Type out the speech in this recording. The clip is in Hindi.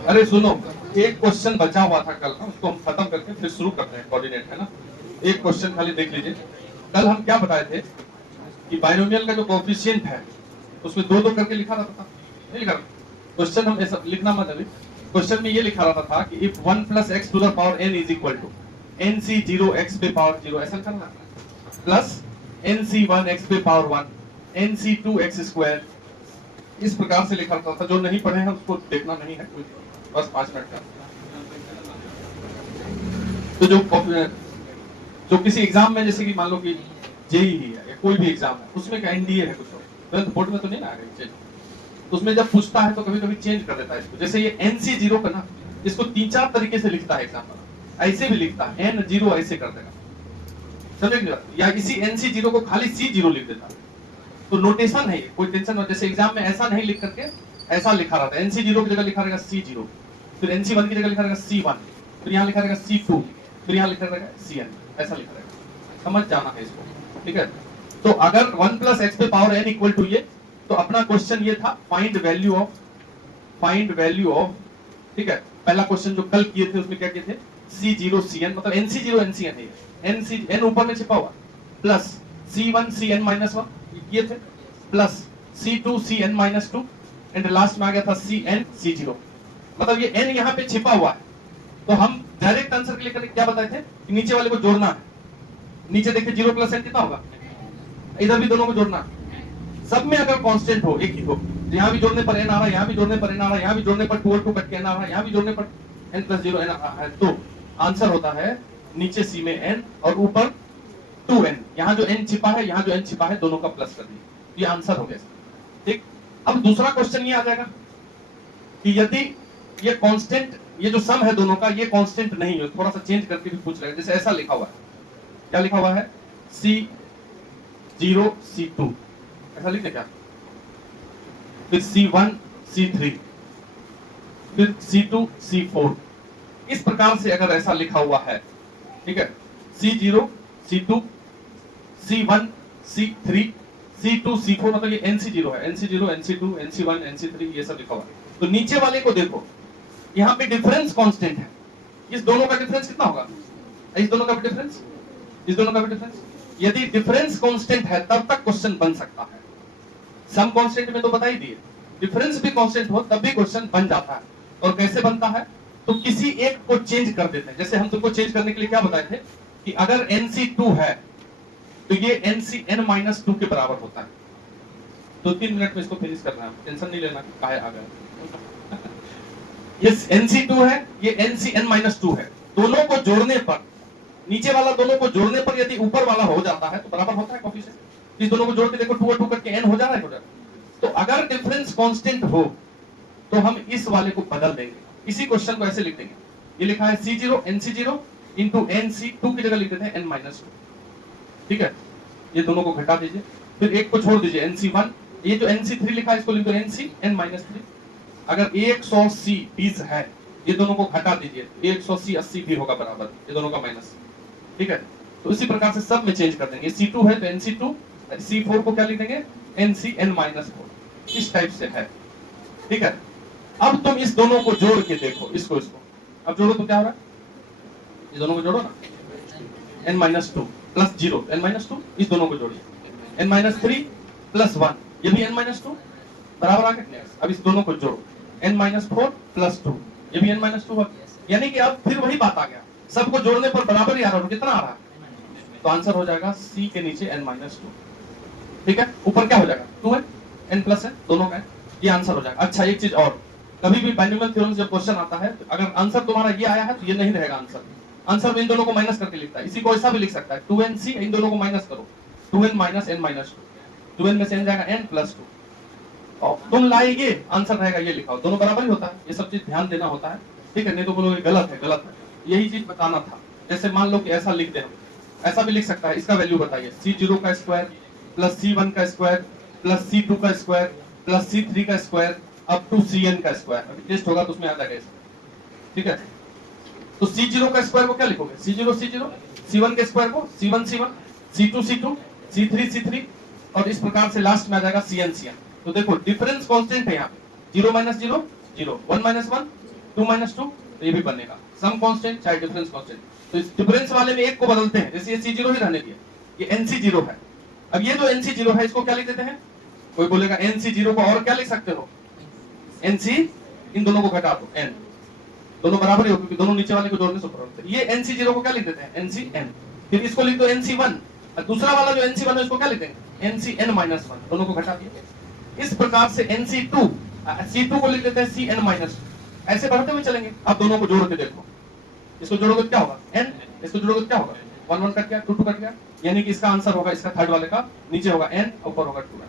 अरे सुनो, एक क्वेश्चन बचा हुआ था कल का, उसको हम खत्म करके फिर शुरू करते हैं कोऑर्डिनेट, है ना। एक क्वेश्चन खाली देख लीजिए। कल हम क्या बताए थे कि बाइनोमियल का जो कोएफिशिएंट है उसमें दो दो करके लिखा रहता था, नहीं लिखा रहता। क्वेश्चन हम ऐसा लिखना मत अभी। क्वेश्चन में ये लिखा रहता था कि if 1 + x to the power n is equal to nc0 x पे पावर 0, ऐसा करना, प्लस nc1 x पे पावर 1 nc2 x स्क्वायर। इस प्रकार से लिखा रहता था। जो नहीं पढ़े हैं उसको देखना नहीं है, बस 5 मिनट का। तो जो किसी एग्जाम में, जैसे कि मान लो कि जेईई है या कोई भी एग्जाम है, उसमें क्या एनडीए है, कुछ ट्वेल्थ बोर्ड में तो नहीं ना आ रही, तो उसमें जब पूछता है तो कभी कभी चेंज कर देता है इसको। जैसे ये NC0 का ना, इसको 3-4 तरीके से लिखता है एग्जाम में। ऐसे भी लिखता है N0, ऐसे कर देगा, समझे, या इसी NC0 को खाली C0 लिख देता है। तो नोटेशन है, कोई टेंशन नहीं। जैसे एग्जाम में ऐसा नहीं लिख करके ऐसा लिखा रहता है, NC0 की जगह लिखा रहेगा C0, फिर NC1 की जगह लिखा रहेगा C1, फिर यहाँ लिखा रहेगा C2, फिर यहाँ लिखा रहेगा CN, ऐसा लिखा रहेगा। समझ जाना है इसको, ठीक है। तो अगर 1 + x पे पावर n इक्वल टू ये, तो अपना क्वेश्चन ये था फाइंड वैल्यू ऑफ, ठीक है। पहला क्वेश्चन जो कल किए थे उसमें क्या किए थे, C0 CN, मतलब NC0 NCN है, n ऊपर में छिपा हुआ, प्लस C1 CN -1 किए थे, plus C2 CN -2, and last में आ गया था CN C0। मतलब ये n यहाँ पे छिपा हुआ है। तो हम डायरेक्ट आंसर के लिए क्या बताए थे कि नीचे वाले को जोड़ना है। नीचे देखिए 0 + n कितना होगा, इधर भी दोनों को जोड़ना है। सब में अगर कांस्टेंट हो, एक ही हो, यहाँ भी जोड़ने पर n आ रहा है, यहाँ भी जोड़ने पर n आ रहा है, यहाँ भी जोड़ने पर 2 और 2 कट के n आ रहा है, यहाँ भी जोड़ने पर n + 0 n आ रहा है, तो आंसर होता है नीचे c में n और ऊपर 2n। यहाँ जो n छिपा है, यहाँ जो n छिपा है, दोनों का प्लस कर दिए, ये आंसर हो गया, ठीक। अब दूसरा क्वेश्चन ये आ जाएगा कि यदि ये कांस्टेंट, ये जो सम है दोनों का, ये कांस्टेंट नहीं है, थोड़ा सा चेंज करके भी पूछ रहे हैं। जैसे ऐसा लिखा हुआ है, क्या लिखा हुआ है, C0 C2, ऐसा लिखते क्या, फिर C1 C3, फिर C2 C4। इस प्रकार से अगर ऐसा लिखा हुआ है, ठीक है, C0 C2 C1 C3 C2 C4, मतलब ये NC0 है, NC0 NC2 NC1 NC3, ये सब लिखा हुआ है। तो नीचे वाले को देखो, यहाँ पे डिफरेंस कांस्टेंट है। इस दोनों का डिफरेंस कितना होगा, इस दोनों का भी डिफरेंस, इस दोनों का भी डिफरेंस। यदि डिफरेंस कांस्टेंट है तब तक क्वेश्चन बन सकता है। सम कांस्टेंट में तो बता ही दिए, डिफरेंस भी कांस्टेंट हो तब भी क्वेश्चन बन जाता है। और कैसे बनता है, तो किसी एक को चेंज कर देते हैं। जैसे हम तुमको चेंज करने के लिए क्या बताए थे कि अगर NC2 है तो ये NCN -2 के बराबर होता है। 2-3 मिनट में इसको फिनिश करना है, टेंशन नहीं लेना कि काहे आ गया। ये NC2 है, ये NCN -2 है। दोनों को जोड़ने पर, नीचे वाला दोनों को जोड़ने पर यदि ऊपर वाला हो जाता है तो बराबर होता है कोएफिशिएंट। इस दोनों को जोड़ के देखो, 2 और 2 करके n हो जा रहा है। तो अगर डिफरेंस कांस्टेंट हो तो हम इस वाले को बदल देंगे। इसी क्वेश्चन को ऐसे लिख देंगे, ये लिखा है C0 NC0 इंटू NC2 की जगह लिख देते हैं n -2, ठीक है। ये दोनों को घटा दीजिए, फिर एक को छोड़ दीजिए NC1, ये जो NC3 लिखा है इसको लिख दो NCN -3। अगर 180 20 है, ये दोनों को घटा दीजिए, 180 80 भी होगा बराबर, ये दोनों का माइनस, ठीक है। तो इसी प्रकार से सब में चेंज कर देंगे। C2 है तो NC2, C4 को क्या लिख देंगे NCN -4, इस टाइप से है, ठीक है। अब तुम इस दोनों को जोड़ के देखो, इसको अब जोड़ो तो क्या हो रहा है, ये दोनों को जोड़ो ना, n -2 + 0 n -2, इस दोनों को जोड़िए, n -3 + 1, ये भी n -2 बराबर आ गया। अब इस दोनों को जोड़ो, n -4 + 2, ये भी n -2, यानी कि अब फिर वही बात आ गया, सबको जोड़ने पर बराबर ही आ रहा है। कितना आ रहा है, तो आंसर हो जाएगा C के नीचे n -2, ठीक है। ऊपर क्या हो जाएगा 2n, n + n दोनों का, ये आंसर हो जाएगा। अच्छा एक चीज और, कभी भी बाइनोमियल थ्योरम से जब क्वेश्चन आता है, तो अगर आंसर तुम्हारा ये आया है तो ये नहीं रहेगा आंसर। आंसर में इन दोनों को माइनस करके लिखता है। इसी को ऐसा भी लिख सकता है 2nc, इन दोनों को माइनस करो, 2n - n -2, 2n में से n जाएगा n + 2, और तुम लाएंगे आंसर रहेगा ये लिखा हो, दोनों बराबर ही होता है। ये सब चीज ध्यान देना होता है, ठीक है, नहीं तो बोलोगे गलत है, गलत है। यही चीज बताना था। जैसे मान लो कि ऐसा लिख दे, ऐसा भी लिख सकता है, इसका वैल्यू बताइए, C0 का स्क्वायर + C1 का स्क्वायर + C2 का स्क्वायर + C3 का स्क्वायर अप टू CN का स्क्वायर। अभी टेस्ट होगा तो उसमें आ जाएगा, ठीक है। तो C0 का स्क्वायर को क्या लिखोगे, C0 C0, C1 के स्क्वायर को C1 C1, C2 C2, C3 C3, और इस प्रकार से लास्ट में आ जाएगा CN CN। तो देखो डिफरेंस कांस्टेंट है यहाँ पे, 0 - 0 0, 1 - 1 2 माइनस 2 ये भी बनेगा, सम कांस्टेंट चाहे डिफरेंस कांस्टेंट। तो इस डिफरेंस वाले में एक को बदलते हैं, जैसे ये C0 ही रहने दिया, ये NC0 है। अब ये जो NC0 है इसको क्या लिख देते हैं? कोई बोलेगा NC0 को और क्या लिख सकते हो? NC, इन दोनों को घटा दो, N, दोनों बराबर ही हो क्योंकि दोनों नीचे वाले को जोड़ने से ऊपर होते हैं। ये NC0 को क्या लिख देते हैं? NCN। फिर इसको लिख दो NC1, और दूसरा वाला जो NC1 है इसको क्या लिख देंगे? NCN-1, दोनों को घटा दिया। इस प्रकार से NC2, C2 को लिख देते हैं CN-2, ऐसे बढ़ते हुए चलेंगे। अब दोनों को जोड़ के देखो, इसको जोड़ोगे तो क्या होगा? N, इसको जोड़ोगे तो क्या होगा? 1 1 कट गया, 2 2 कट गया, यानी कि इसका आंसर होगा, इसका थर्ड वाले का नीचे होगा N, ऊपर होगा 2N।